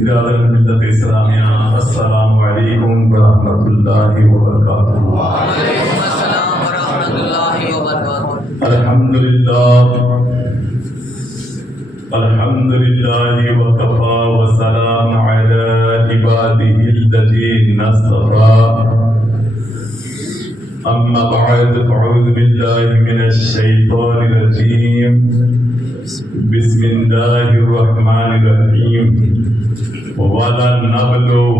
برادر ملت اسلامیہ السلام علیکم ورحمۃ اللہ وبرکاتہ۔ وعلیکم السلام ورحمۃ اللہ وبرکاتہ۔ الحمد للہ وکفیٰ وسلام علی عبادہ الذین اصطفیٰ، اما بعد فاعوذ باللہ من الشیطان الرجیم، بسم اللہ الرحمن الرحیم۔ وَلَنَبْلُوَنَّكُمْ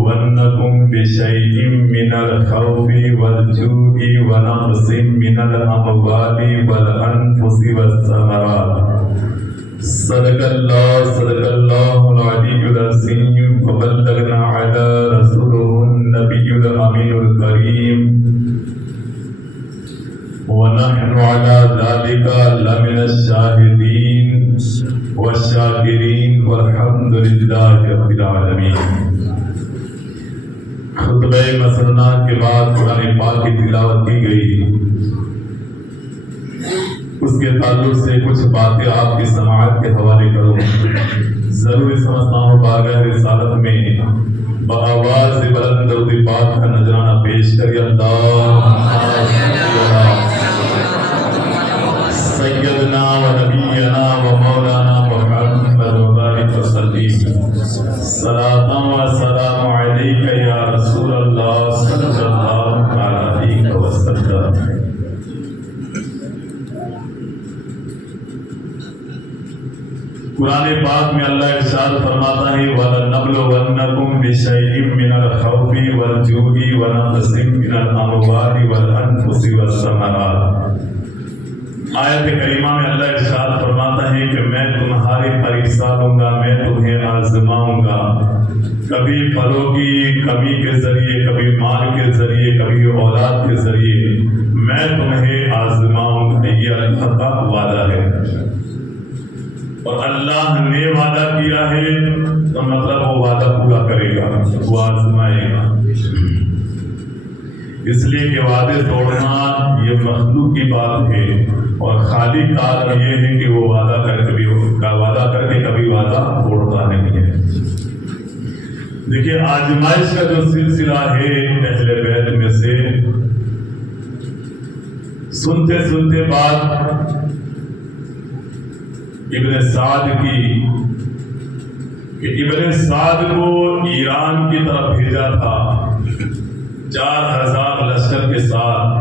بِشَيْءٍ مِّنَ الْخَوْفِ وَالْجُوعِ وَنَقْصٍ مِّنَ الْأَمْوَالِ وَالْأَنفُسِ وَالثَّمَرَاتِ۔ صدق اللہ العلی العظیم، وبلغنا علی رسولہ النبی الامین الکریم، ونحن على ذلك لمن الشاهدين والشاکرین والحمد للہ رب العالمین۔ خطبہ مسنہ کے بعد قرآن پاک کی تلاوت کی گئی، اس کے تعلق سے کچھ باتیں آپ کی سماعت کے حوالے کروں۔ ضروری سمجھتا ہوں بارگاہ رسالت میں بآواز بلند درود پاک کا نذرانہ پیش کریے۔ سیدنا و نبینا و مولانا محمد وبارک وسلم، صلاۃ و سلام علیک یا رسول اللہ صلی اللہ علیہ وسلم۔ قرآن پاک میں اللہ ارشاد فرماتا ہے وَلَنَبْلُوَنَّكُمْ بِشَيْءٍ مِّنَ الْخَوْفِ وَالْجُوعِ وَنَقْصٍ مِّنَ الْأَمْوَالِ وَالْأَنفُسِ وَالثَّمَرَاتِ۔ آیت کریمہ میں اللہ ارشاد فرماتا ہے کہ میں تمہاری پریکشا لوں گا، میں تمہیں آزماؤں گا، کبھی پھلوں کی کمی کے ذریعے، کبھی مال کے ذریعے، کبھی اولاد کے ذریعے میں تمہیں آزماؤں گا۔ یہ اللہ کا وعدہ ہے، اور اللہ نے وعدہ کیا ہے تو مطلب وہ وعدہ پورا کرے گا، وہ آزمائے گا۔ اس لیے کہ وعدے توڑنا یہ مخلوق کی بات ہے، اور خالق کا عالم یہ ہے کہ وہ وعدہ کر کے کبھی وعدہ توڑتا نہیں ہے۔ دیکھیے آزمائش کا جو سلسلہ ہے اہل بیت میں سے سنتے سنتے بات ابن سعد کی کہ ابن سعد کو ایران کی طرف بھیجا تھا 4000 لشکر کے ساتھ،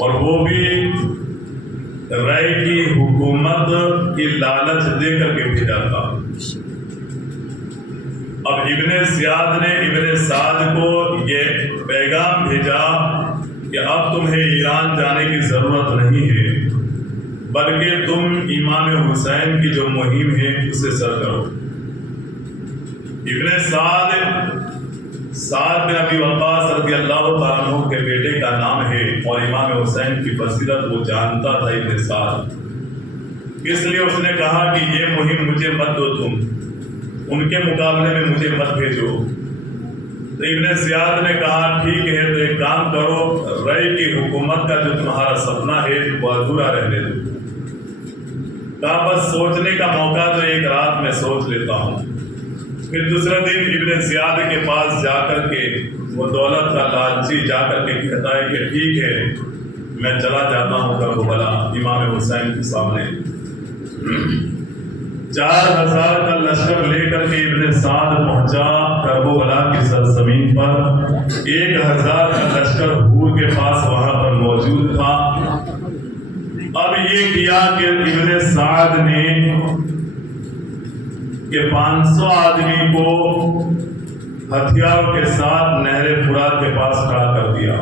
اور وہ بھی رائے کی حکومت کی لالچ دے کر کے بھیجا تھا۔ اب ابن زیاد نے ابن سعد کو یہ پیغام بھیجا کہ اب تمہیں ایران جانے کی ضرورت نہیں ہے، بلکہ تم امام حسین کی جو مہم ہے اسے سر کرو۔ ابن سعد بن ابی وقاص رضی اللہ تعالیٰ عنہ کے بیٹے کا نام ہے، اور امام حسین کی فضیلت وہ جانتا تھا ابن سعد، اس لیے اس نے کہا کہ یہ مہم مجھے مت دو، تم ان کے مقابلے میں مجھے مت بھیجو۔ تو ابن زیاد نے کہا ٹھیک ہے، تو ایک کام کرو، رائے کی حکومت کا جو تمہارا سپنا ہے وہ ادھورا رہنے دو۔ کہا بس سوچنے کا موقع تو ایک رات میں سوچ لیتا ہوں۔ پھر دوسرے دن ابن زیاد کے پاس جا کر کے وہ دولت کا لالچی جا کر کے کہتا ہے کہ ٹھیک ہے میں چلا جاتا ہوں کربلا امام حسین کے سامنے۔ 4000 کا لشکر لے کر کے ابن سعد پہنچا کربلا کی سرزمین پر۔ 1000 کا لشکر حور کے پاس وہاں پر موجود تھا۔ اب یہ کیا کہ ابن سعد نے کہ 500 آدمی کو ہتھیار کے ساتھ نہر فرات کے پاس کھڑا کر دیا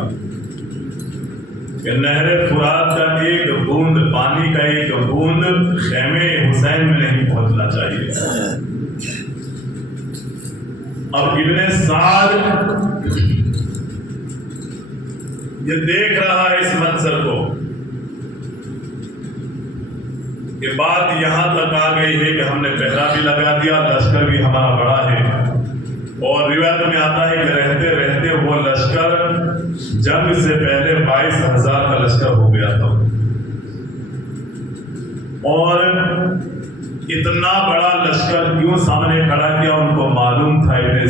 کہ نہر فرات کا ایک بوند پانی کا ایک بوند خیمے حسین میں نہیں پہنچنا چاہیے۔ اب ابن سعد یہ دیکھ رہا ہے اس منظر کو کہ بات یہاں تک آ گئی ہے کہ ہم نے پہرا بھی لگا دیا، لشکر بھی ہمارا بڑا ہے، اور روایت میں آتا ہے کہ رہتے رہتے وہ لشکر جنگ سے پہلے 22,000 کا لشکر ہو گیا تھا۔ اور اتنا بڑا لشکر کیوں سامنے کھڑا کیا؟ ان کو معلوم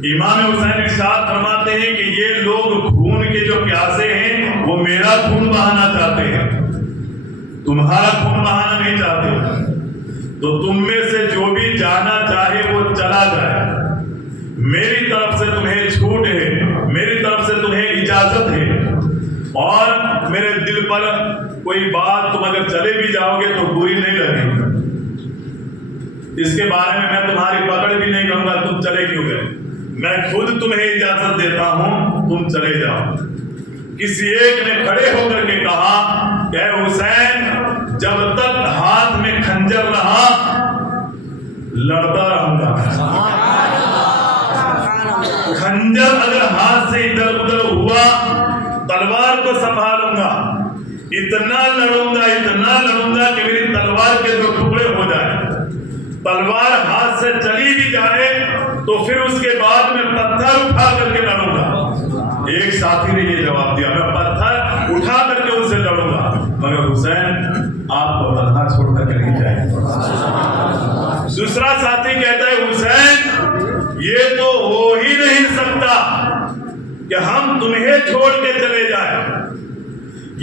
امام حسین ارشاد فرماتے ہیں کہ یہ لوگ خون کے جو پیاسے ہیں وہ میرا خون بہانا چاہتے ہیں، تمہارا خون بہانا نہیں چاہتے، تو تم میں سے جو بھی جانا چاہے وہ چلا جائے، میری طرف سے تمہیں چھوٹ ہے، میری طرف سے تمہیں اجازت ہے، اور میرے دل پر کوئی بات تم اگر چلے بھی جاؤ گے تو بری نہیں لگے گی، اس کے بارے میں تمہاری پکڑ بھی نہیں کروں گا تم چلے کیوں گئے، میں خود تمہیں اجازت دیتا ہوں تم چلے جاؤ۔ کسی ایک نے کھڑے ہو کر کے کہا کہ اے حسین، جب تک ہاتھ میں خنجر رہا لڑتا رہوں گا، خنجر اگر ہاتھ سے ادھر ادھر ہوا تلوار کو سنبھالوں گا، اتنا لڑوں گا کہ میری تلوار کے دو ٹکڑے ہو جائیں، تلوار ہاتھ سے چلی بھی جائے تو پھر اس کے بعد میں پتھر اٹھا کر کے لڑوں گا۔ ایک ساتھی نے یہ جواب دیا، میں پتھر اٹھا کر کے ان سے لڑوں گا، مگر حسین آپ کو تنہا چھوڑ کر کے نہیں جائیں گے۔ دوسرا ساتھی کہتا ہے حسین یہ تو ہو ہی نہیں سکتا کہ ہم تمہیں چھوڑ کے چلے جائیں،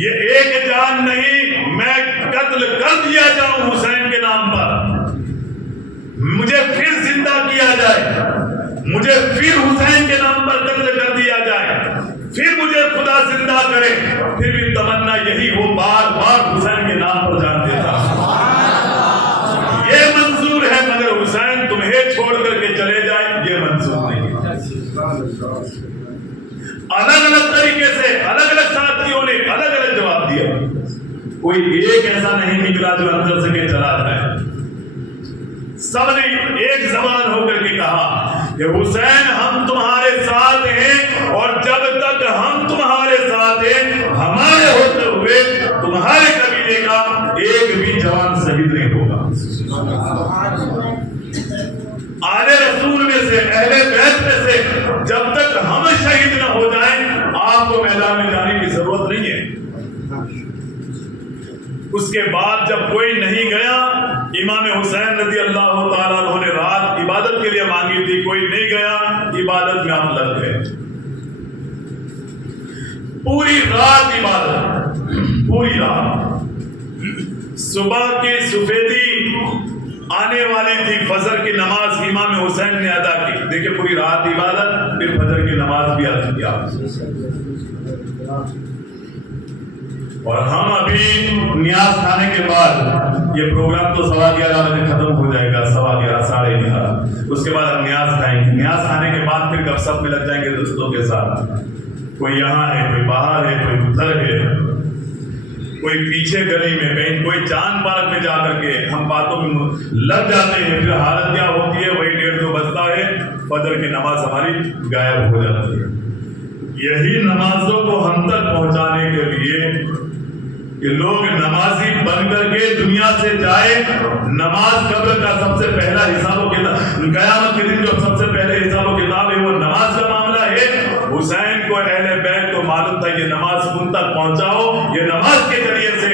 یہ ایک جان نہیں، میں قتل کر دیا جاؤں حسین کے نام پر، مجھے پھر زندہ کیا جائے، مجھے پھر حسین کے نام پر قتل کر دیا جائے، پھر مجھے خدا زندہ کرے، پھر بھی تمنا یہی ہو بار بار حسین کے نام پر جان دیتا۔ یہ منظور ہے، مگر حسین تمہیں چھوڑ کر کے چلے جائے یہ منظور نہیں۔ الگ الگ طریقے سے الگ الگ ساتھیوں نے الگ الگ جواب دیا، کوئی ایک ایسا نہیں نکلا جو اندر سے کہ چلا جائے، سب نے ایک زبان ہو کر کے کہا کہ حسین ہم تمہارے ساتھ ہیں، اور جب تک ہم تمہارے ساتھ ہیں ہمارے ہوتے ہوئے تمہارے قبیلے کا ایک بھی جوان شہید نہیں ہوگا۔ آل رسول میں سے، اہل بیت میں سے جب تک ہم شہید نہ ہو جائیں آپ کو میدان میں جانے کی ضرورت نہیں ہے۔ اس کے بعد جب کوئی نہیں گیا، امام حسین رضی اللہ تعالیٰ عنہ نے رات عبادت کے لیے مانگی تھی، کوئی نہیں گیا، عبادت میں آپ لگ گئے، پوری رات عبادت، پوری رات۔ صبح کی سفیدی آنے والی تھی، فجر کی نماز امام حسین نے ادا کی، دیکھیں پوری رات عبادت، پھر فجر کی نماز بھی ادا کیا۔ اور ہم ابھی نیاز کھانے کے بعد، یہ پروگرام تو 11:15 بجے ختم ہو جائے گا، 11:15 11:30، اس کے بعد ہم نیاز کھائیں گے، نیاز کھانے کے بعد پھر گپ سپ میں لگ جائیں گے دوستوں کے ساتھ، کوئی یہاں ہے، کوئی باہر ہے، کوئی ادھر ہے، کوئی پیچھے گلی میں، کہیں کوئی چاند پارک میں جا کر کے ہم باتوں میں لگ جاتے ہیں، پھر حالت کیا ہوتی ہے، وہی 1:30 بجتا ہے، فجر کی نماز ہماری غائب ہو جاتی ہے۔ یہی نمازوں کو ہم تک پہنچانے کے لیے کہ لوگ نمازی بن کر کے دنیا سے جائے، نماز قبر کا سب سے پہلا حساب و کتاب، قیامت کے دن جو سب سے پہلے حساب و کتاب ہے وہ نماز کا معاملہ ہے۔ حسین کو، اہل بیت کو معلوم تھا یہ نماز ان تک پہنچاؤ، یہ نماز کے ذریعے سے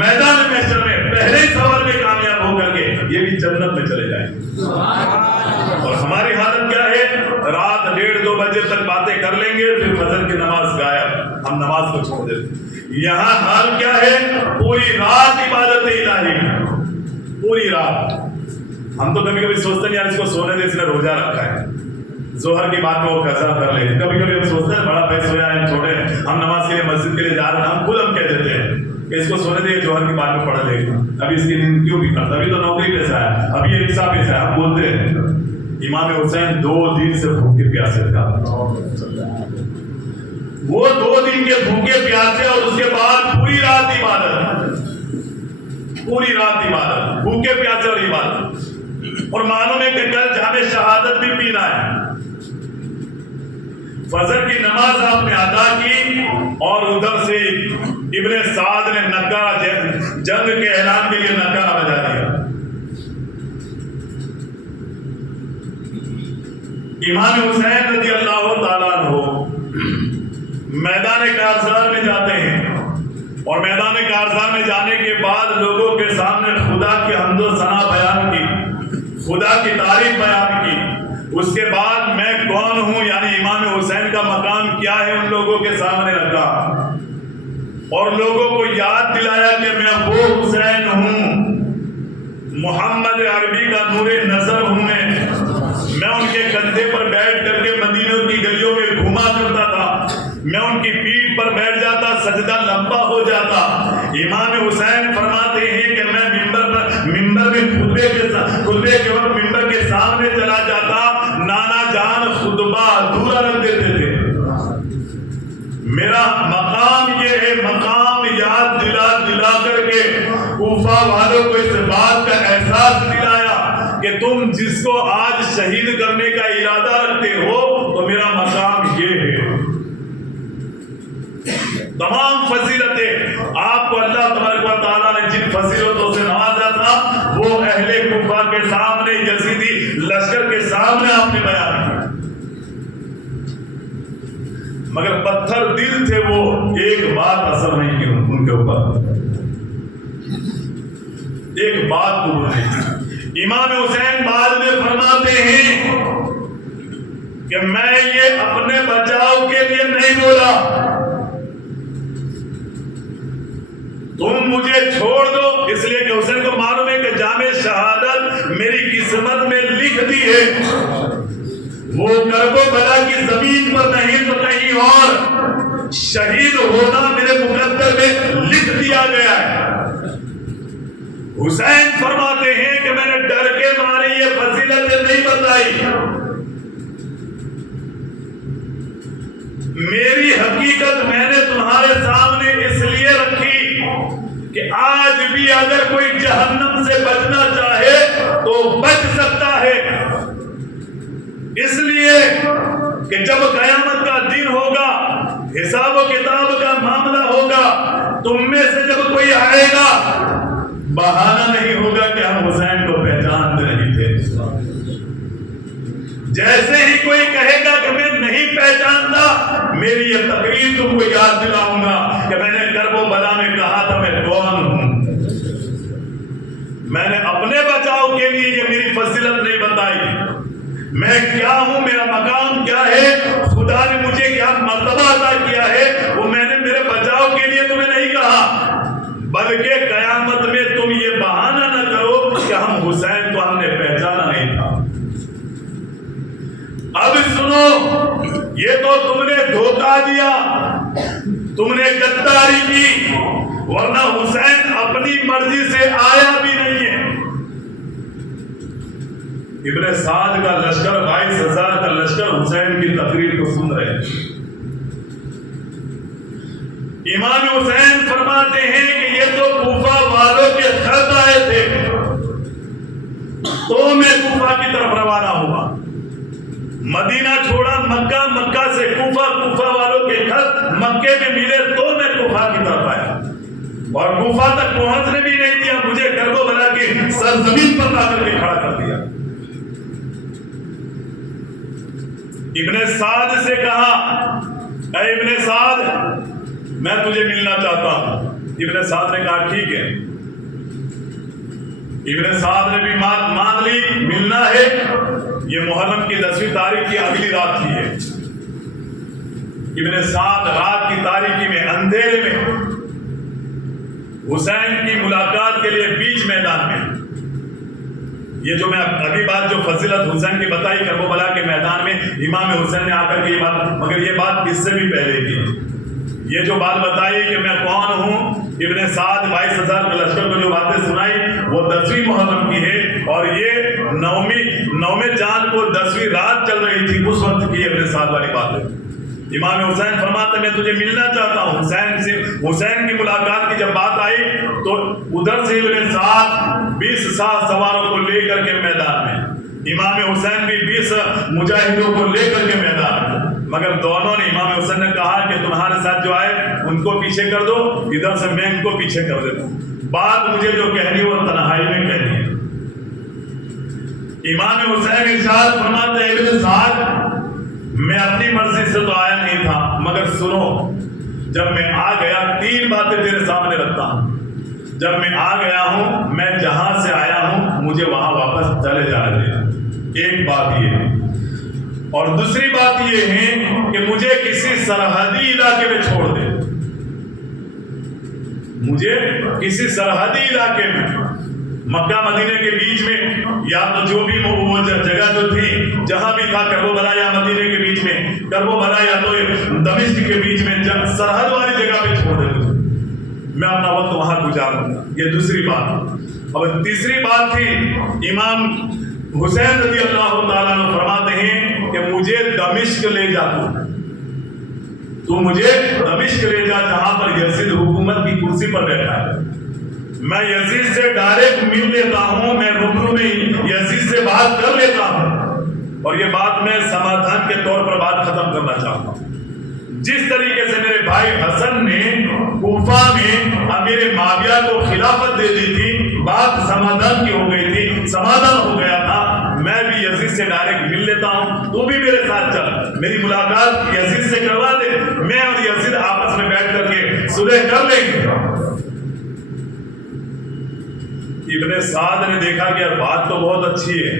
میدان محشر میں پہلے سوال میں کامیاب ہو کر کے یہ بھی جنت میں چلے جائیں۔ اور ہماری حالت کیا ہے، رات 1:30 بجے تک باتیں کر لیں گے، پھر فجر کی نماز غائب، ہم نماز کو چھوڑ دیتے۔ یہاں حال کیا ہے، پوری رات عبادت الہی، پوری رات۔ ہم تو کبھی کبھی سوچتے ہیں یار اس کو سونے دے، اس نے روزہ رکھا ہے، ظہر کی بات میں وہ قضا کر لے، کبھی کبھی ہم سوچتے ہیں بڑا بھائی سویا ہے چھوٹے، ہم نماز کے لیے مسجد کے لیے جا رہے ہیں، ہم خود ہم کہہ دیتے ہیں کہ اس کو سونے دے، ظہر کی بات میں پڑھ لے گا، ابھی اس کی نیند کیوں بھی کرتا، ابھی تو نوکری پہ سے آیا، ابھی یہ رکشہ پہ سے آیا، ہم بولتے ہیں۔ امام حسین 2 دن سے بھوکے پیاسے تھا، وہ 2 دن کے بھوکے پیاسے، اور اس کے بعد پوری رات عبادت، پوری رات عبادت، بھوکے پیاسے اور عبادت۔ اور معلوم ہے کہ کل ہمیں شہادت بھی پینا ہے۔ فجر کی نماز آپ نے ادا کی، اور ادھر سے ابن سعد نے نکارہ، جنگ کے اعلان کے لیے نکارہ بجا دیا۔ امام حسین رضی اللہ تعالیٰ عنہ میدان کارزار میں جاتے ہیں، اور میدان کارزار میں جانے کے بعد لوگوں کے سامنے خدا کی حمد و ثنا بیان کی، خدا کی تعریف بیان کی۔ اس کے بعد میں کون کون ہوں، یعنی امام حسین کا مقام کیا ہے ان لوگوں کے سامنے رکھا اور لوگوں کو یاد دلایا کہ میں وہ حسین ہوں، محمد عربی کا نور نظر ہوں میں ان کے کندھے پر بیٹھ کر کے مدینہ کی گلیوں میں گھوما کرتا تھا، میں ان کی پیٹھ پر بیٹھ جاتا، سجدہ لمبا ہو جاتا۔ امام حسین فرماتے ہیں کہ میں ممبر میں خطبے کے وقت ممبر کے سامنے چلا جاتا، نانا جان خطبہ ادھورا رکھ دیتے تھے۔ میرا مقام یہ ہے، مقام یاد دلا کر کے کوفہ والوں کو اس بات کا احساس دلایا کہ تم جس کو آج شہید کرنے کا ارادہ رکھتے ہو تو میرا مقام یہ ہے۔ تمام فضیلتیں آپ کو اللہ تبارک و تعالیٰ نے جن فضیلتوں سے نوازا تھا وہ اہل کوفہ کے سامنے، یزیدی لشکر کے سامنے آپ نے بیان کیا، مگر پتھر دل تھے وہ، ایک بات اثر نہیں کی ان کے اوپر، ایک بات قبول نہیں۔ امام حسین بعد میں فرماتے ہیں کہ میں یہ اپنے بچاؤ کے لیے نہیں بولا، تم مجھے چھوڑ دو، اس لیے کہ حسین کو معلوم ہے کہ جامع شہادت میری قسمت میں لکھ دی ہے، وہ کرب و بلا کی زمین پر نہیں تو کہیں اور شہید ہونا میرے مقدر میں لکھ دیا گیا ہے۔ حسین فرماتے ہیں کہ میں نے ڈر کے مارے یہ فضیلتیں نہیں بتائی، میری حقیقت میں نے تمہارے سامنے اس لیے رکھی کہ آج بھی اگر کوئی جہنم سے بچنا چاہے تو بچ سکتا ہے، اس لیے کہ جب قیامت کا دن ہوگا، حساب و کتاب کا معاملہ ہوگا، تم میں سے جب کوئی آئے گا بہانہ نہیں ہوگا کہ ہم حسین کو پہچانتے نہیں تھے۔ جیسے ہی کوئی کہے گا کہ میں نہیں پہچانتا، میری یہ تقریر تم کو یاد دلاؤں گا کہ میں نے کرب و بلا میں کہا تھا میں کون ہوں، میں نے اپنے بچاؤ کے لیے یہ میری فضیلت نہیں بتائی، میں کیا ہوں، میرا مقام کیا ہے، خدا نے مجھے کیا مرتبہ عطا کیا ہے، وہ میں نے میرے بچاؤ کے لیے تمہیں نہیں کہا، بلکہ قیامت میں تم یہ بہانہ نہ کرو کہ ہم حسین کو ہم نے پہچانا نہیں تھا۔ اب سنو، یہ تو تم نے دھوکہ دیا، تم نے غداری کی، ورنہ حسین اپنی مرضی سے آیا بھی نہیں ہے۔ ابن سعد کا لشکر 22,000 کا لشکر حسین کی تقریر کو سن رہے ہیں۔ امام حسین فرماتے ہیں کہ یہ تو کوفہ والوں کے خط آئے تھے تو میں کوفہ کی طرف روانہ ہوا، مدینہ چھوڑا مکہ، مکہ سے کوفہ، کوفہ والوں کے خط مکے میں ملے تو میں کوفہ کی طرف آیا، اور کوفہ تک پہنچنے بھی نہیں دیا، مجھے کرب و بلا کی سرزمین پر لا کر کے کھڑا کر دیا۔ ابن سعد سے کہا، اے ابن سعد میں تجھے ملنا چاہتا ہوں۔ ابن سعد نے کہا ٹھیک ہے۔ ابن سعد نے بھی مان لی ملنا ہے۔ یہ محرم کی 10ویں تاریخ کی اگلی رات تھی ہے۔ ابن سعد رات کی تاریکی میں، اندھیرے میں حسین کی ملاقات کے لیے بیچ میدان میں، یہ جو میں ابھی بات جو فضیلت حسین کی بتائی کرب و بلا کے میدان میں امام حسین نے آ کر کے یہ بات، مگر یہ بات اس سے بھی پہلے کی، یہ جو بات بتائی کہ میں کون ہوں، ابن سعد 22,000 کے لشکر کو جو باتیں سنائی وہ 10ویں محرم کی ہے، اور یہ 9ویں چاند کو 10ویں رات چل رہی تھی، اس وقت کی ابن سعد والی بات ہے۔ امام حسین فرماتے میں تجھے ملنا چاہتا ہوں حسین سے۔ حسین کی ملاقات کی جب بات آئی تو ادھر سے ابن سعد 20 سواروں کو لے کر کے میدان میں، امام حسین بھی 20 مجاہدوں کو لے کر کے میدان میں، مگر دونوں نے، امام حسین نے کہا کہ تمہارے ساتھ جو آئے ان کو پیچھے کر دو، ادھر سے میں ان کو پیچھے کر دیتا ہوں، بات مجھے جو کہنی وہ تنہائی میں کہنی ہے۔ امام حسین ارشاد فرماتے ہیں ابن سعد میں اپنی مرضی سے تو آیا نہیں تھا، مگر سنو جب میں آ گیا 3 باتیں تیرے سامنے رکھتا ہوں۔ جب میں آ گیا ہوں، میں جہاں سے آیا ہوں مجھے وہاں واپس چلے جانے دینا۔ ایک بات یہ اور دوسری بات یہ ہے کہ مجھے کسی سرحدی علاقے میں چھوڑ دے، مجھے کسی سرحدی علاقے میں، مکہ مدینے کے بیچ میں، یا تو جو بھی وہ جگہ جو تھی جہاں بھی تھا، کربلا یا مدینے کے بیچ میں، کربلا یا تو دمشق کے بیچ میں، سرحد والی جگہ پہ چھوڑ دے مجھے، میں اپنا وقت وہاں گزاروں گا۔ یہ دوسری بات۔ اور تیسری بات تھی، امام حسین رضی اللہ تعالیٰ عنہ فرماتے ہیں کہ مجھے دمشق لے جا، تو مجھے دمشق لے جا جہاں پر یزید حکومت کی کرسی پر بیٹھا ہے، میں یزید سے ڈائریکٹ مل لیتا ہوں، میں روبرو میں یزید سے بات کر لیتا ہوں، اور یہ بات میں سمادھان کے طور پر بات ختم کرنا چاہتا ہوں۔ جس طریقے سے میرے بھائی حسن نے کوفہ میں امیر معاویہ کو خلافت دے دی تھی، بات سمادھان کی ہو گئی تھی، سمادھان ہو گیا تھا، میں بھی یزید سے ڈائریکٹ مل لیتا ہوں، تو بھی میرے ساتھ چل، میری ملاقات یزید سے کروا دے، میں اور یزید آپس میں بیٹھ کر کے صلح کر لیں گے۔ ابن سعد نے دیکھا کہ بات تو بہت اچھی ہے،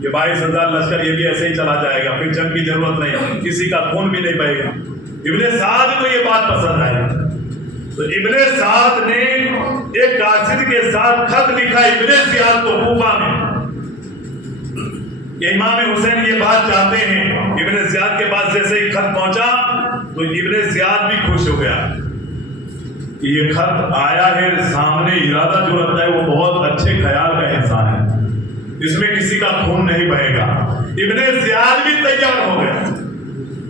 یہ 22,000 لشکر یہ بھی ایسے ہی چلا جائے گا، پھر جنگ کی ضرورت نہیں، کسی کا خون بھی نہیں بہے گا۔ ابن سعد کو یہ بات پسند آئی، تو ابن سعد نے ایک قاصد کے ساتھ خط لکھا ابن زیاد کو کوفہ میں کہ امام حسین یہ بات چاہتے ہیں۔ ابن زیاد کے پاس جیسے ہی خط پہنچا تو ابن زیاد بھی خوش ہو گیا کہ یہ خط آیا ہے، سامنے ارادہ جو رکھتا ہے وہ بہت اچھے خیال کا انسان ہے، اس میں کسی کا خون نہیں بہے گا۔ ابن زیاد بھی تیار ہو گیا،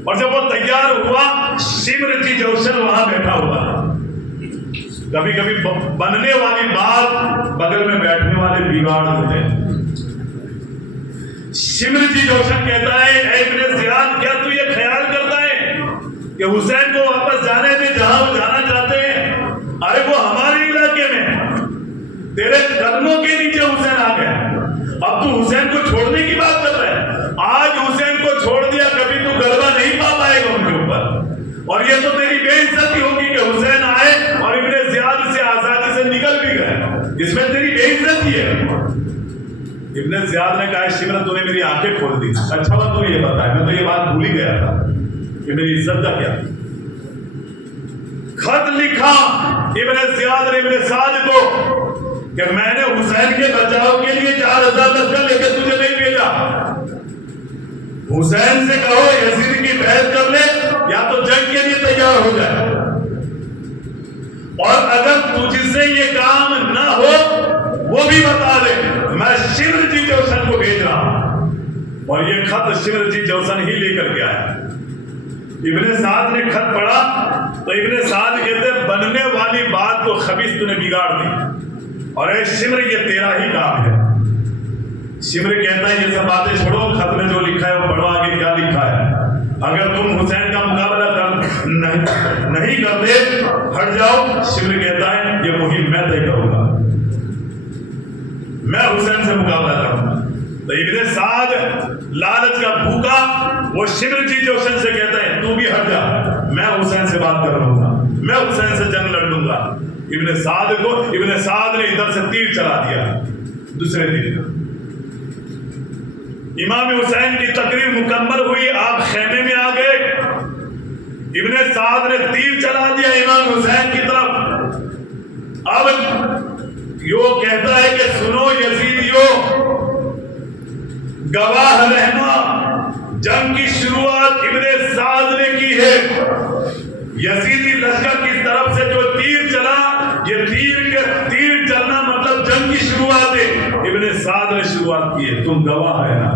اور جب وہ تیار ہوا، شمر کی جوشن وہاں بیٹھا ہوا ہے۔ کبھی کبھی بننے والی بات بغل میں بیٹھنے والے بگاڑ دیتے ہیں۔ شمر جی جوشن کہتا ہے، اے ابن زیاد، کیا تو یہ خیال کرتا ہے کہ حسین کو واپس جانے دے جہاں وہ جانا چاہتے ہیں؟ ارے وہ ہمارے علاقے میں، تیرے قدموں کے نیچے حسین آ گیا، اب تو حسین کو چھوڑنے کی بات کر رہا ہے۔ آج حسین کو چھوڑ دیا، کبھی تو غلبہ نہیں پا پائے گا ان کے اوپر، اور یہ تو تیری بے عزتی ہوگی کہ حسین آئے اور ابن زیاد سے آزادی سے نکل بھی گئے، اس میں تیری بے عزتی ہے۔ ابن زیاد نے کہا، شمر تو نے میری آنکھیں کھول دی، اچھا بات تو یہ بتایا، میں تو یہ بات بھول ہی گیا تھا کہ میری عزت کا کیا۔ خط لکھا ابن زیاد نے ابن سعد کو کہ میں نے حسین کے بچاؤ کے لیے 4,000 لشکر لے کے تجھے نہیں بھیجا، حسین سے کہو یزید کی بحث کر لے یا تو جنگ کے لیے تیار ہو جائے، اور اگر تجھ سے یہ کام نہ ہو وہ بھی بتا دے، میں شمر جی جوشن کو بھیج رہا ہوں۔ اور یہ خط شمر جی جوشن ہی لے کر کے آیا۔ ابن سعد نے خط پڑھا تو ابن سعد کہتے بننے والی بات کو خبیث تو نے بگاڑ دی، اور اے شمر یہ تیرا ہی کام ہے۔ شمر کہتا ہے یہ سب باتیں چھوڑو، خط میں جو لکھا ہے وہ پڑھو، آگے کیا لکھا ہے۔ اگر تم حسین کا مقابلہ نہیں کرتے ہٹ جاؤ۔ شمر کہتا ہے یہ مہم میں طے کروں گا، میں حسین سے مقابلہ کروں گا۔ تو ابن سعد لالچ کا بھوکا وہ شمر جی جوشن سے کہتا ہے تو بھی ہٹ جا، میں حسین سے بات کر لوں گا، میں حسین سے جنگ لڑ لوں گا۔ ابن سعد نے ادھر سے تیر چلا دیا۔ دوسرے دن امام حسین کی تقریر مکمل ہوئی، آپ خیمے میں آ گئے، ابن سعد نے تیر چلا دیا امام حسین کی طرف۔ اب یہ کہتا ہے کہ سنو یزیدیو، گواہ رہنا، جنگ کی شروعات ابن سعد نے کی ہے۔ یزیدی لشکر کی طرف سے جو تیر چلا، یہ تیر چلنا مطلب جنگ کی شروعات ہے، ابن سعد نے شروعات کی ہے، تم گواہ رہنا۔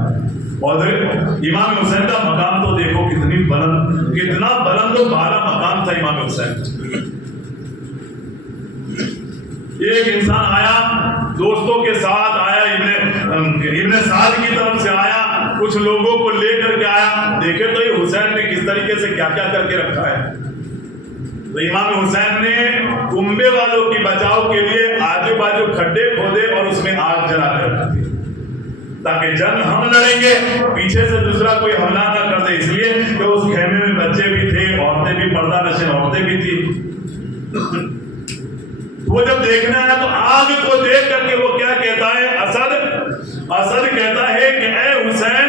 اور امام حسین کا مقام تو دیکھو کتنا بلند و بالا مقام تھا امام حسین۔ ایک انسان آیا دوستوں کے ساتھ آیا، ابن سعد کی طرف سے آیا، کچھ لوگوں کو لے کر کے آیا، دیکھے تو یہ حسین نے کس طریقے سے کیا کیا کر کے رکھا ہے۔ تو امام حسین نے کنبے والوں کی بچاؤ کے لیے آجو باجو کھڈے کھودے اور اس میں آگ جلا کر رکھ دی، تاکہ جنگ ہم لڑیں گے پیچھے سے دوسرا کوئی حملہ نہ کر دے، اس لیے کہ اس خیمے میں بچے بھی تھے، عورتیں بھی، پردہ نشین عورتیں بھی تھی۔ وہ جب دیکھنا ہے تو آگ کو دیکھ کر کے وہ کیا کہتا ہے، اسد کہتا ہے کہ اے حسین،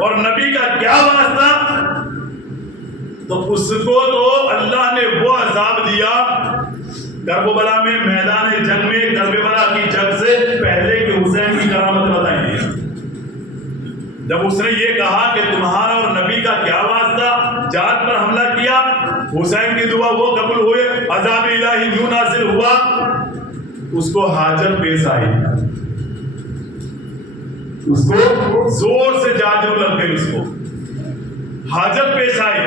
اور نبی کا کیا واسطہ؟ تو اس کو تو اللہ نے وہ عذاب دیا کربلا میں، میدان جنگ میں، کربلا کی جنگ سے پہلے کہ حسین کی کرامت بتائی دی۔ جب اس نے یہ کہا کہ تمہارا اور نبی کا کیا واسطہ، جہاد پر حملہ کیا، حسین کی دعا وہ قبول ہوئے، عذاب الہی یوں نازل ہوا، اس کو حاجت پیش آئی، اس کو زور سے جاجر لگ گئی، اس کو حاجت پیش آئی۔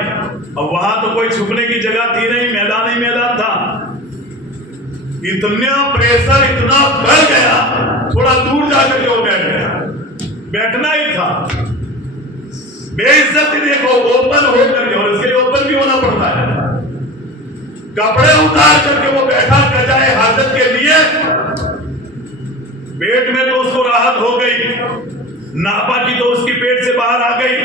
اب وہاں تو کوئی چھپنے کی جگہ تھی نہیں، میدان ہی میدان تھا۔ اتنا پریشر اتنا بڑھ گیا، تھوڑا دور جا کر کے وہ بیٹھ گیا، بیٹھنا ہی تھا۔ بے عزتی دیکھو، اوپن ہو کر کے، اور اس کے لیے اوپن بھی ہونا پڑتا ہے، کپڑے اتار کر کے وہ بیٹھا کجائے حاجت کے لیے۔ پیٹ میں تو اس کو راحت ہو گئی، ناپا کی تو اس کی پیٹ سے باہر آ گئی،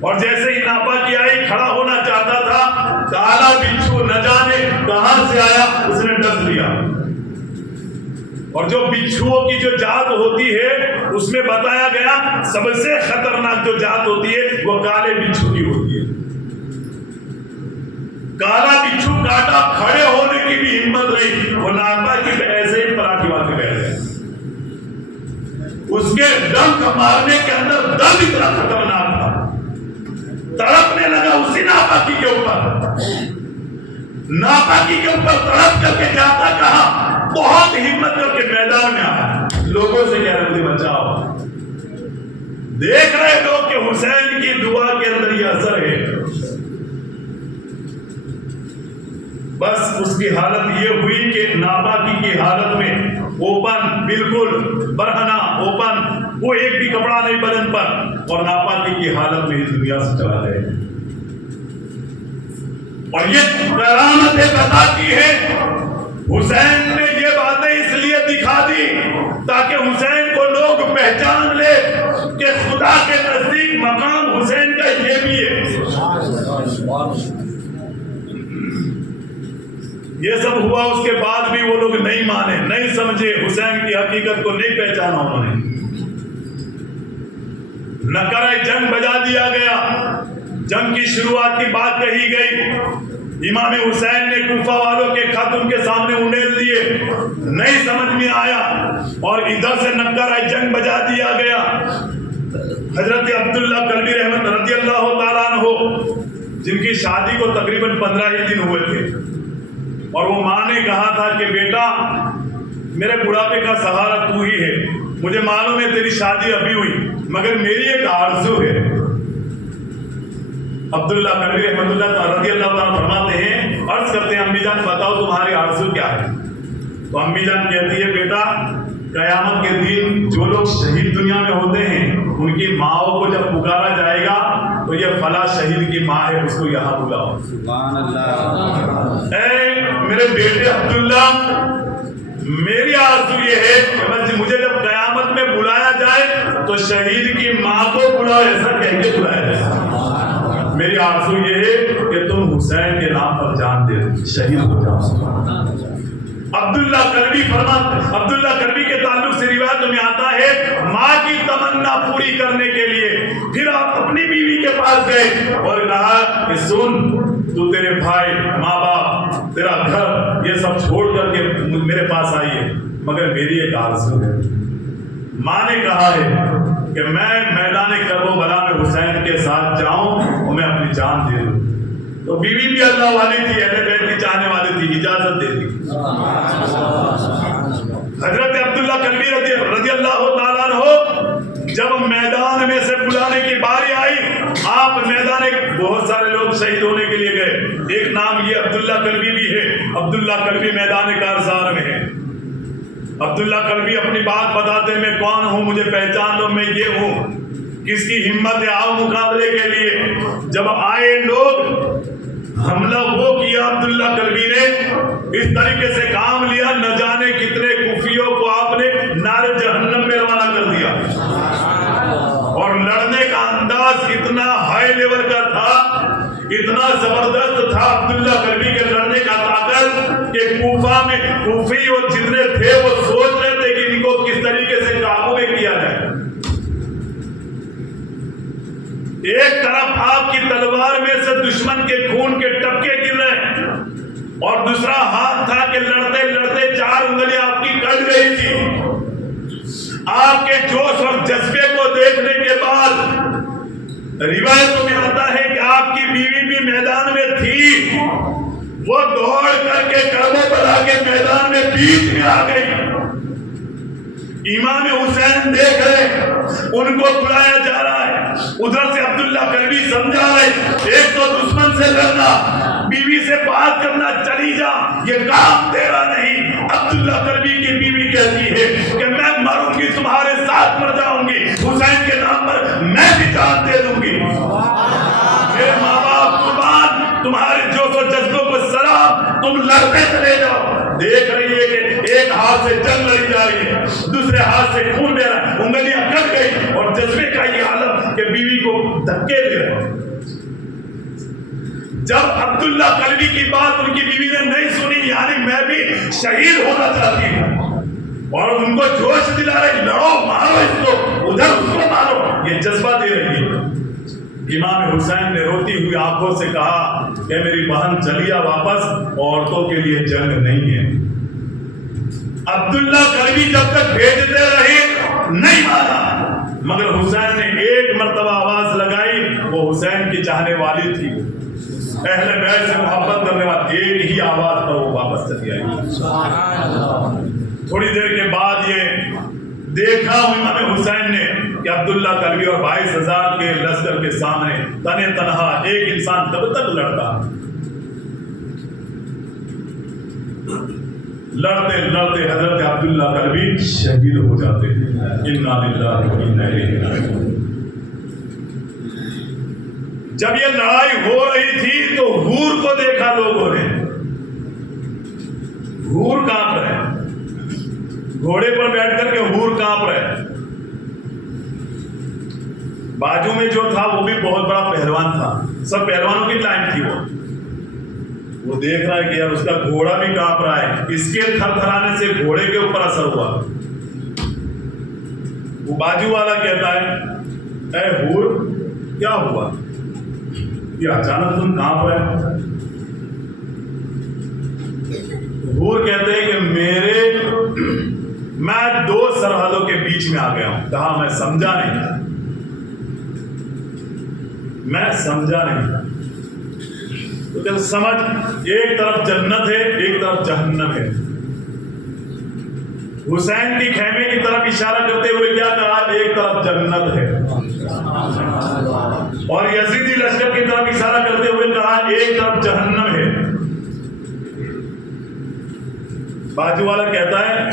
اور جیسے ہی ناپا کی آئی، کھڑا ہونا چاہتا تھا، کالا بچھو نہ جانے کہاں سے آیا، اس نے ڈس لیا۔ اور جو بچھوؤں کی جو جات ہوتی ہے اس میں بتایا گیا سب سے خطرناک جو جات ہوتی ہے وہ کالے بچھو کی ہوتی ہے۔ کالا بچھو کاٹا، کھڑے ہونے کی بھی ہمت نہیں، وہ ناپا کی ایسے ہی پراٹھی بات کے بیٹھ گئے۔ اس کے دم کا مارنے کے اندر دم اتنا خطرناک تھا، تڑپنے لگا اسی ناپاکی کے اوپر، ناپاکی کے اوپر تڑپ کر کے جاتا کہا، بہت ہمت کر کے میدان میں آیا، لوگوں سے کہہ رہے بچاؤ۔ دیکھ رہے لوگ کہ حسین کی دعا کے اندر یہ اثر ہے۔ بس اس کی حالت یہ ہوئی کہ ناپاکی کی حالت میں اوپن، بالکل برہنہ اوپن، وہ ایک بھی کپڑا نہیں بدن پر، اور ناپاکی کی حالت میں اس دنیا سے چلا گئے۔ اور یہ کرامتیں بتاتی ہے، حسین نے یہ باتیں اس لیے دکھا دی تاکہ حسین کو لوگ پہچان لے کہ خدا کے نزدیک مقام حسین کا یہ بھی ہے۔ یہ سب ہوا، اس کے بعد بھی وہ لوگ نہیں مانے، نہیں سمجھے، حسین کی حقیقت کو نہیں پہچانا انہوں نے۔ نعرہ جنگ بجا دیا گیا، جنگ کی شروعات کی بات کہی گئی، امام حسین نے کوفہ والوں کے خط ان کے سامنے انڈیل دیے، نہیں سمجھ میں آیا، اور ادھر سے نعرہ جنگ بجا دیا گیا۔ حضرت عبداللہ کلبی رحمت رضی اللہ تعالیٰ عنہ، جن کی شادی کو تقریباً 15 ہی دن ہوئے تھے، اور وہ ماں نے کہا تھا کہ بیٹا میرے بڑھاپے کا سہارا تو ہی ہے، مجھے معلوم ہے تیری شادی ابھی ہوئی، مگر میری ایک آرزو ہے۔ عبداللہ کلبی رحمت اللہ رضی اللہ تعالیٰ فرماتے ہیں، عرض کرتے ہیں امی جان بتاؤ تمہاری آرزو کیا ہے؟ تو امی جان کہتی ہے بیٹا قیامت کے دن جو لوگ شہید دنیا میں ہوتے ہیں ان کی ماؤں کو جب پکارا جائے گا تو یہ فلاں شہید کی ماں ہے، اس کو یہاں بلاؤ۔ سبحان اللہ۔ اے میرے بیٹے عبداللہ، میری آرزو یہ ہے کہ مجھے جب قیامت میں بلایا جائے تو شہید کی ماں کو بلاؤ، ایسا کہہ کے بلایا جائے۔ میری آرزو یہ ہے کہ تم حسین کے نام پر جان دے شہید ہو جاؤ۔ عبداللہ کلبی فرماتے، عبداللہ کلبی کے تعلق سے روایت میں آتا ہے ماں کی تمنا پوری کرنے کے لیے پھر آپ اپنی بیوی کے پاس گئے اور کہا کہ سن، تو تیرے بھائی، ماں باپ، تیرا گھر، یہ سب چھوڑ کر کے میرے پاس آئی ہے، مگر میری ایک آرزو ہے۔ ماں نے کہا ہے کہ میں میدان کربلا میں حسین کے ساتھ جاؤں اور میں اپنی جان دے دوں۔ تو بیوی بھی اللہ والی تھی، اہل بیت کی چاہنے والی تھی، اجازت دے دی۔ حضرت عبداللہ کلبی رضی اللہ تعالیٰ عنہ جب میدان میں سے بلانے کی باری آئی، آپ میدان بہت سارے لوگ شہید ہونے کے لیے گئے، ایک نام یہ عبداللہ کلبی بھی ہے۔ عبداللہ کلبی میدان کارزار میں ہے۔ عبداللہ کلبی اپنی بات بتاتے میں کون ہوں، مجھے پہچان لو، میں یہ ہوں، کس کی ہمت ہے آؤ مقابلے کے لیے۔ جب آئے لوگ، حملہ وہ کیا عبداللہ کلبی نے، اس طریقے سے کام لیا، نہ جانے کتنے کوفیوں کو آپ نے نار جہنم میں روانہ کر دیا، اور لڑنے کا انداز اتنا ہائی لیول کا تھا، اتنا زبردست تھا عبداللہ کلبی کے لڑنے کا طاقت کہ کوفہ میں کوفی اور جتنے تھے وہ سوچ رہے تھے کہ ان کو کس طریقے سے قابو میں کیا جائے۔ ایک طرف آپ کی تلوار میں سے دشمن کے خون کے ٹپکے گر رہے اور دوسرا ہاتھ تھا کہ لڑتے لڑتے 4 انگلیاں آپ کی کٹ گئی تھی۔ آپ کے جوش اور جذبے کو دیکھنے کے بعد روایتوں میں آتا ہے کہ آپ کی بیوی بھی میدان میں تھی، وہ دوڑ کر کے کعبے پر آ کے میدان میں بیچ میں آ گئی۔ امام حسین دیکھ رہے، ان کو بلایا جا رہا ہے، ادھر سے عبداللہ کلبی سمجھا رہے، ایک تو دشمن سے لڑنا، بیوی سے بات کرنا، چلی جا، یہ کام تیرا نہیں۔ عبداللہ کلبی کی بیوی کہتی ہے کہ میں مروں گی، تمہارے ساتھ مر جاؤں گی، حسین کے نام پر میں بھی جان دے دوں گی۔ میرے ماں باپ قربان، تمہارے جوش و جذبوں کو سلام، تم لڑتے چلے جاؤ۔ دیکھ رہی ہے کہ ایک ہاتھ سے جنگ لڑی جا رہی ہے، دوسرے ہاتھ سے خون بہ رہا، انگلیاں کٹ گئی، اور جذبے کا یہ عالم کہ بیوی کو دھکے دے رہے۔ جب عبداللہ کلبی کی بات ان کی بیوی نے نہیں سنی، یعنی میں بھی شہید ہونا چاہتی ہوں، اور ان کو جوش دلا رہے، لڑو، مارو اس کو، ادھر اس کو مارو، یہ جذبہ دے رہی ہے۔ امام حسین نے روتی ہوئی آنکھوں سے کہا کہ میری بہن چلیا واپس، عورتوں کے لیے جنگ نہیں ہے۔ عبداللہ کلبی جب تک بھیجتے رہے نہیں مانا، مگر حسین نے ایک مرتبہ آواز لگائی، وہ حسین کی چاہنے والی تھی، اہل بیت سے محبت کرنے والی، ایک ہی آواز پر وہ واپس چلی آئی۔ تھوڑی دیر کے بعد یہ دیکھا امام حسین نے کہ عبداللہ کلبی اور 22,000 کے لشکر کے سامنے تنے تنہا ایک انسان کب تک لڑتا؟ لڑتے لڑتے حضرت عبداللہ کلبی شہید ہو جاتے ہیں۔ انا للہ و انا الیہ راجعون۔ جب یہ لڑائی ہو رہی تھی تو حور کو دیکھا لوگوں نے، حور کانپ رہے، گھوڑے پر بیٹھ کر کے حور کانپ رہے، بازو میں جو تھا وہ بھی بہت بڑا پہلوان تھا، سب پہلوانوں کی لائن تھی، وہ دیکھ رہا ہے کہ یار اس کا گھوڑا بھی کانپ رہا ہے، اس کے تھر تھرانے سے گھوڑے کے اوپر اثر ہوا۔ وہ بازو والا کہتا ہے، اے حور کیا ہوا، یہ اچانک تم کانپ رہے؟ حور کہتے ہیں کہ میں 2 سرحدوں کے بیچ میں آ گیا ہوں۔ کہا میں سمجھا نہیں، میں سمجھا نہیں۔ تو کہ سمجھ، ایک طرف جنت ہے، ایک طرف جہنم ہے۔ حسین کی خیمے کی طرف اشارہ کرتے ہوئے کیا کہا، ایک طرف جنت ہے، اور یزیدی لشکر کی طرف اشارہ کرتے ہوئے کہا ایک طرف جہنم ہے۔ بازو والا کہتا ہے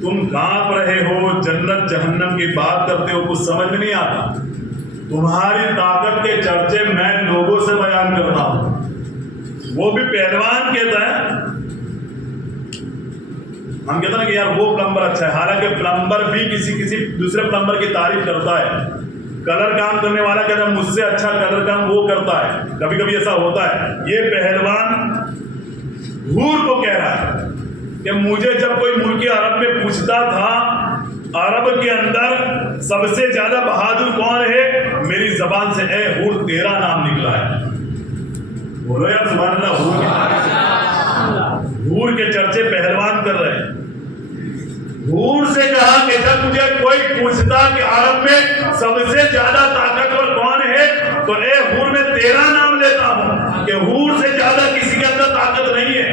تم کانپ رہے ہو، جنت جہنم کی بات کرتے ہو، کچھ سمجھ میں نہیں آتا، تمہاری طاقت کے چرچے میں لوگوں سے بیان کرتا ہوں۔ وہ بھی پہلوان کہتا ہے، ہم کہتے ہیں کہ یار وہ پلمبر اچھا ہے، حالانکہ پلمبر بھی کسی دوسرے پلمبر کی تعریف کرتا ہے۔ کلر کام کرنے والا کہتا ہے مجھ سے اچھا کلر کام وہ کرتا ہے، کبھی کبھی ایسا ہوتا ہے۔ یہ پہلوان حور کو کہہ رہا ہے کہ مجھے جب کوئی ملک عرب میں پوچھتا تھا عرب کے اندر سب سے زیادہ بہادر کون ہے، میری زبان سے اے حور تیرا نام نکلا ہے۔ بولو یار سبحان اللہ۔ حور کے چرچے پہلوان کر رہے ہیں۔ حور سے کہا کہ جب مجھے کوئی پوچھتا کہ عرب میں سب سے زیادہ طاقتور کون ہے تو اے حور میں تیرا نام لیتا ہوں، کہ حور سے زیادہ کسی کے اندر طاقت نہیں ہے۔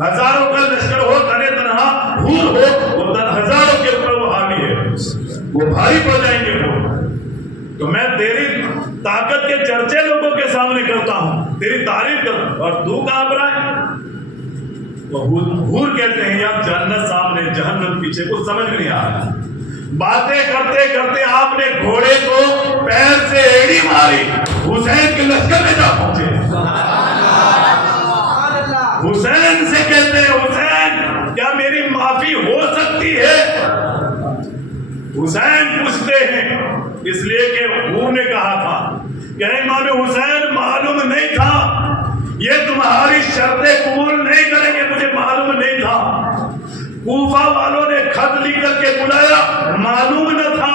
ہزاروں کا لشکر ہو، تنے تنہا حور ہو، وہ ہزاروں کے اوپر وہ حاوی ہے، وہ بھاری پڑ جائیں گے وہ۔ تو میں تیری طاقت کے چرچے لوگوں کے سامنے کرتا ہوں، تیری تعریف کرتا ہوں، اور تو کہاں پر آئے؟ تو حور کہتے ہیں یار جنت سامنے جہنم پیچھے، کچھ سمجھ نہیں آ رہا۔ باتیں کرتے کرتے آپ نے گھوڑے کو پیر سے ایڑی ماری، حسین کے لشکر میں جا پہنچے۔ حسین سے کہتے ہیں حسین کیا میری معافی ہو سکتی ہے؟ حسین پوچھتے ہیں اس لیے کہ حور نے کہا تھا کہ امام حسین معلوم نہیں تھا یہ تمہاری شرطیں قبول نہیں کریں گے، مجھے معلوم نہیں تھا۔ کوفہ والوں نے خط لکھ کر کے بلایا، معلوم نہ تھا۔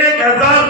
1000